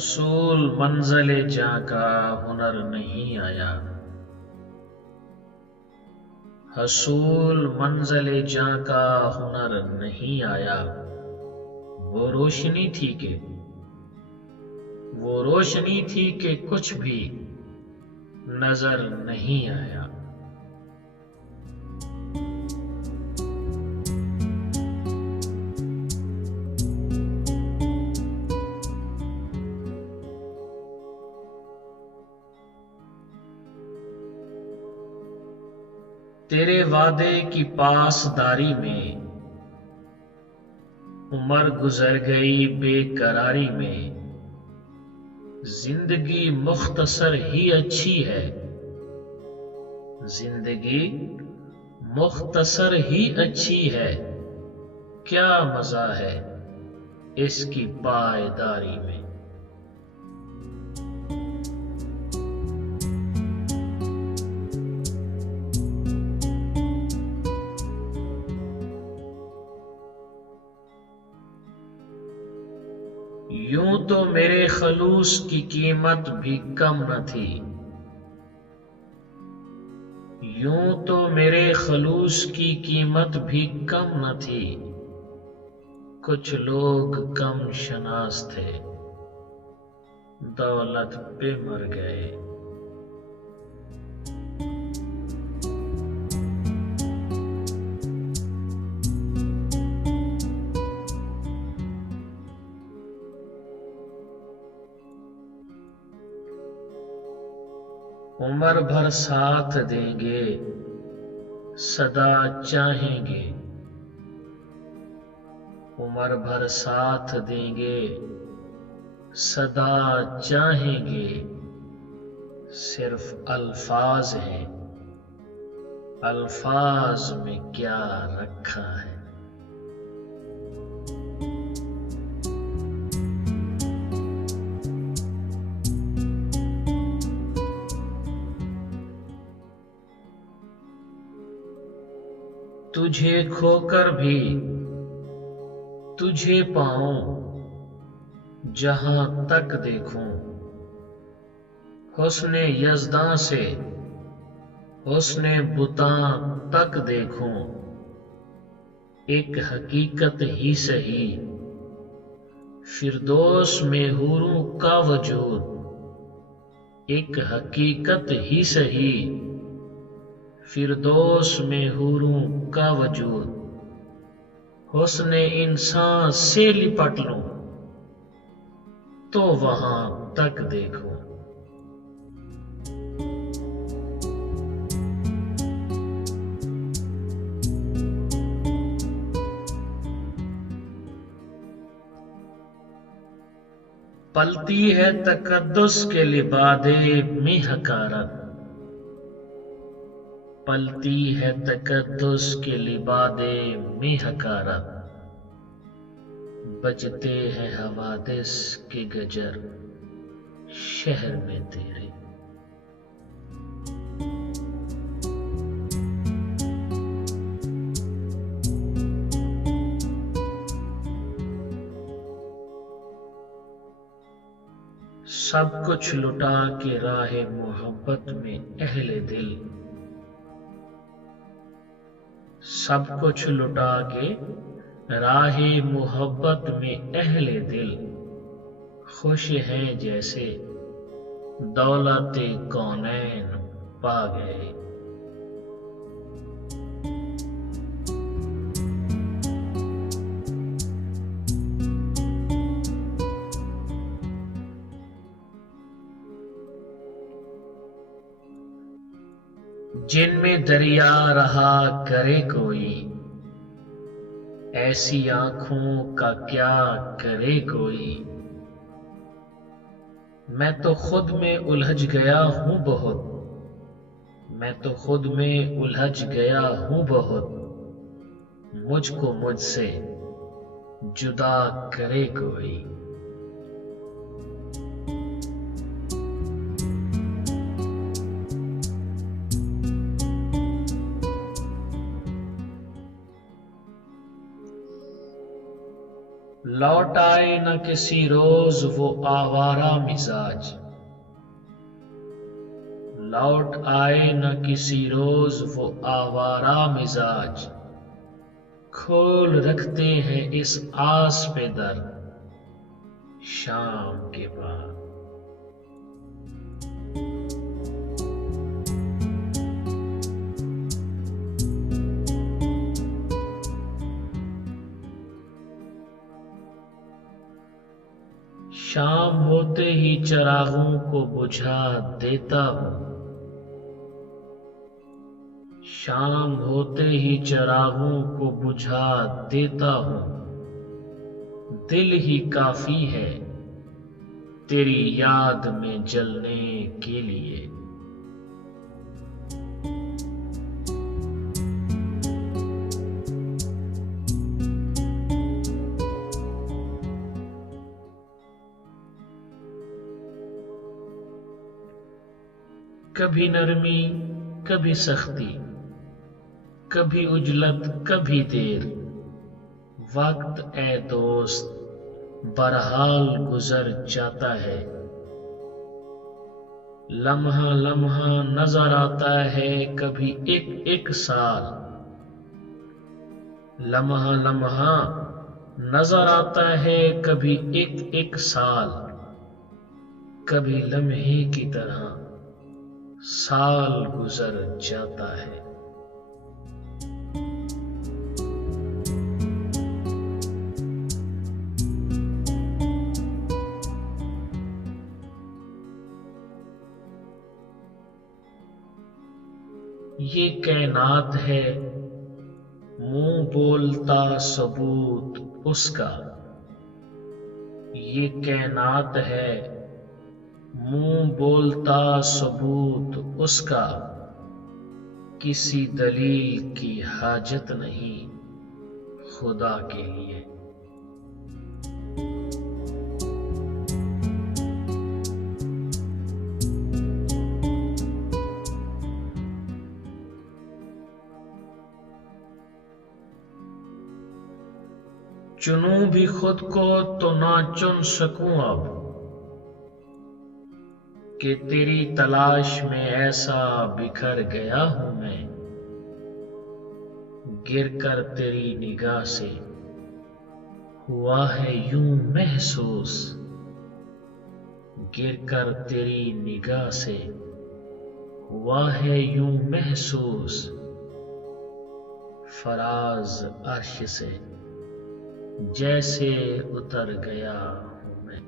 हसूल मंज़िले जां का हुनर नहीं आया। हसूल मंज़िले जां का हुनर नहीं आया। वो रोशनी थी कि कुछ भी नजर नहीं आया। तेरे वादे की पासदारी में उम्र गुजर गई बेकरारी में। जिंदगी मुख्तसर ही अच्छी है। जिंदगी मुख्तसर ही अच्छी है। क्या मजा है इसकी पायदारी में। यूं तो मेरे खलूस की कीमत भी कम न थी। यूं तो मेरे खलूस की कीमत भी कम न थी। कुछ लोग कम शनास थे, दौलत पे मर गए। उम्र भर साथ देंगे, सदा चाहेंगे। उम्र भर साथ देंगे, सदा चाहेंगे। सिर्फ अल्फाज हैं, अल्फाज में क्या रखा है। तुझे खोकर भी तुझे पाऊं, जहां तक देखूं। हुस्ने यज़दां से हुस्ने बुतां तक देखूं। एक हकीकत ही सही, फिरदौस में हूरों का वजूद। एक हकीकत ही सही, फिरदौस में हूरों का वजूद। हुस्ने इंसान से लिपट लूं, तो वहां तक देखूं। पलती है तकद्दुस के लिबादे में हकारत। पलती है तकद्दुस के लिबादे में हकारत। बजते हैं हवादिस के गजर शहर में तेरे। सब कुछ लुटा के राहे मोहब्बत में अहले दिल। सब कुछ लुटा के राहे मोहब्बत में अहले दिल। खुश हैं जैसे दौलते कौनैन पा गए। जिनमें दरिया रहा करे कोई, ऐसी आंखों का क्या करे कोई। मैं तो खुद में उलझ गया हूं बहुत। मैं तो खुद में उलझ गया हूं बहुत। मुझको मुझसे जुदा करे कोई। लौट आए न किसी रोज वो आवारा मिजाज, लौट आए न किसी रोज वो आवारा मिजाज, खोल रखते हैं इस आस पे दर शाम के बाद। शाम होते ही चिरागों को बुझा देता हूँ, शाम होते ही चिरागों को बुझा देता हूँ। दिल ही काफी है तेरी याद में जलने के लिए। कभी नरमी कभी सख्ती, कभी उजलत कभी देर, वक्त ए दोस्त बहरहाल गुजर जाता है। लम्हा लम्हा नजर आता है कभी एक एक साल, लम्हा लम्हा नजर आता है कभी एक एक साल। कभी लम्हे की तरह साल गुजर जाता है। ये कायनात है मुंह बोलता सबूत उसका, ये कायनात है मुंह बोलता सबूत उसका। किसी दलील की हाजत नहीं खुदा के लिए। चुनूं भी खुद को तो ना चुन सकूं अब, कि तेरी तलाश में ऐसा बिखर गया हूं मैं। गिरकर तेरी निगाह से हुआ है यूं महसूस, गिरकर तेरी निगाह से हुआ है यूं महसूस। फराज अर्श से जैसे उतर गया हूं मैं।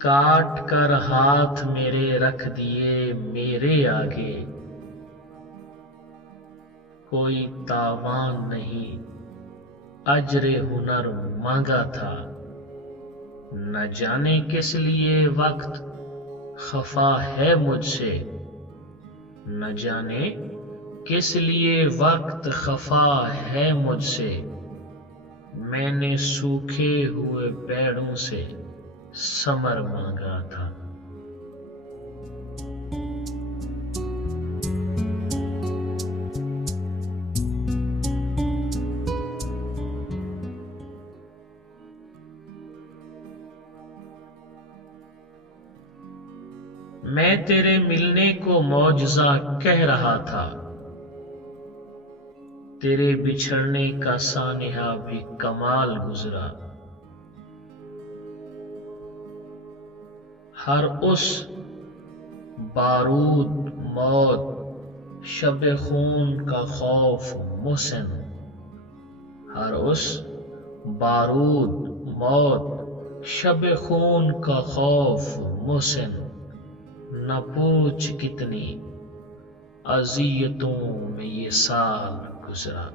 काट कर हाथ मेरे रख दिए मेरे आगे, कोई तावान नहीं अजरे हुनर मांगा था। न जाने किस लिए वक्त खफा है मुझसे, न जाने किस लिए वक्त खफा है मुझसे। मैंने सूखे हुए पेड़ों से समर मांगा था। मैं तेरे मिलने को मौजज़ा कह रहा था, तेरे बिछड़ने का सानिहा भी कमाल गुजरा। हर उस बारूद मौत शब खून का खौफ मुहसिन, हर उस बारूद मौत शब खून का खौफ मुहसिन। न पूछ कितनी अज़ियतों में ये साल गुजरा।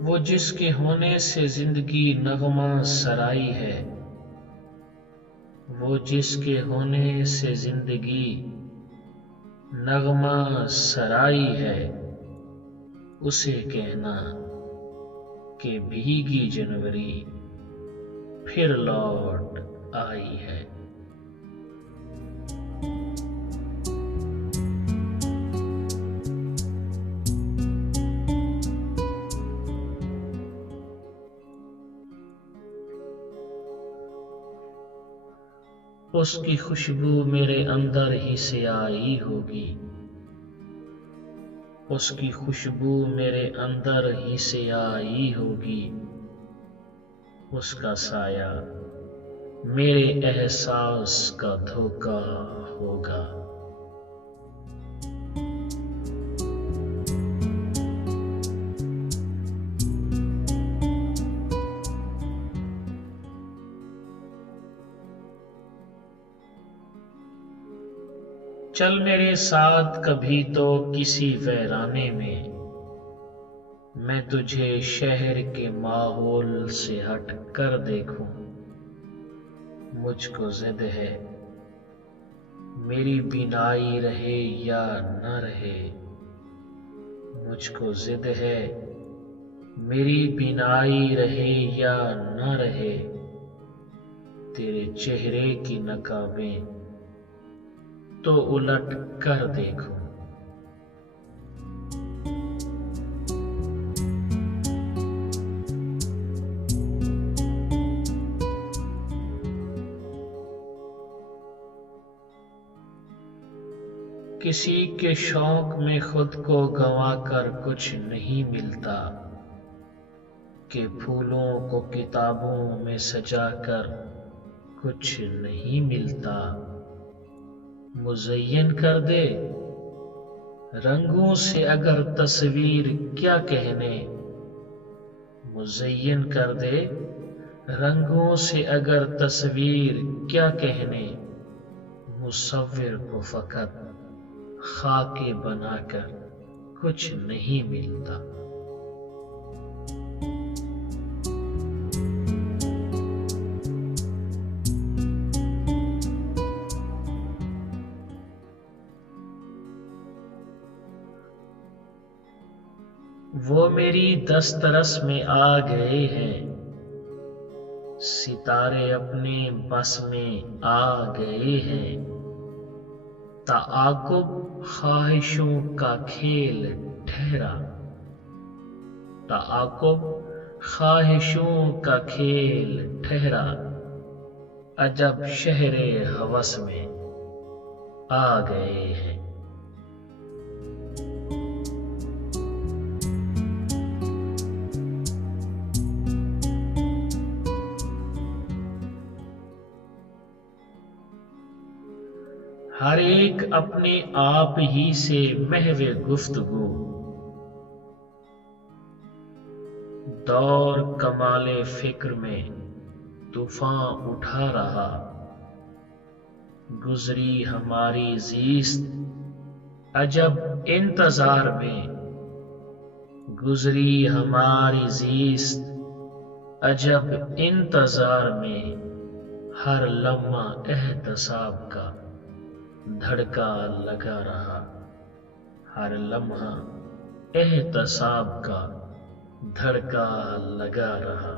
वो जिसके होने से जिंदगी नगमा सराई है, वो जिसके होने से जिंदगी नगमा सराई है, उसे कहना कि भीगी जनवरी फिर लौट आई है। उसकी खुशबू मेरे अंदर ही से आई होगी, उसकी खुशबू मेरे अंदर ही से आई होगी, उसका साया मेरे एहसास का धोखा होगा। चल मेरे साथ कभी तो किसी वीराने में, मैं तुझे शहर के माहौल से हट कर देखूं। मुझको जिद है मेरी बीनाई रहे या न रहे, मुझको जिद है मेरी बीनाई रहे या न रहे, तेरे चेहरे की नकाबें तो उलट कर देखो। किसी के शौक में खुद को गंवा कर कुछ नहीं मिलता, कि फूलों को किताबों में सजा कर कुछ नहीं मिलता। मुज़य्यन कर दे रंगों से अगर तस्वीर क्या कहने, मुज़य्यन कर दे रंगों से अगर तस्वीर क्या कहने, मुसव्विर को फकत खाके बनाकर कुछ नहीं मिलता। वो मेरी दस्तरस में आ गए हैं, सितारे अपने बस में आ गए हैं, ताक़ुब ख्वाहिशों का खेल ठहरा, ताक़ुब ख्वाहिशों का खेल ठहरा, अजब शहरे हवस में आ गए हैं। हर एक अपने आप ही से महवे गुफ्तगू, दौर कमाले फिक्र में तूफान उठा रहा, गुजरी हमारी ज़ीस्त अजब इंतजार में, गुजरी हमारी ज़ीस्त अजब इंतजार में, हर लम्हा एहतसाब का धड़का लगा रहा, हर लम्हा एहतसाब का धड़का लगा रहा।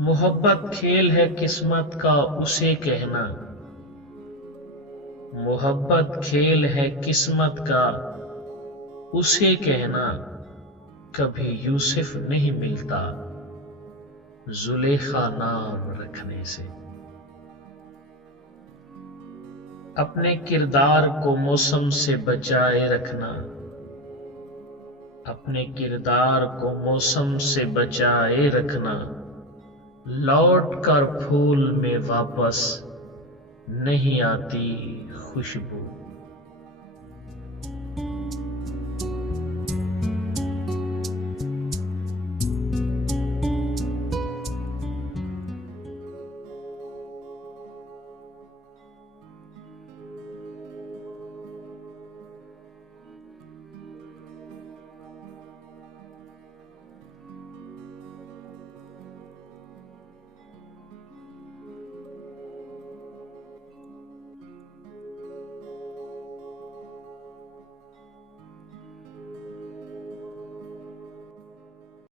मोहब्बत खेल है किस्मत का उसे कहना, मोहब्बत खेल है किस्मत का उसे कहना, कभी यूसुफ नहीं मिलता जुलेखा नाम रखने से। अपने किरदार को मौसम से बचाए रखना, अपने किरदार को मौसम से बचाए रखना, लौट कर फूल में वापस नहीं आती खुशबू।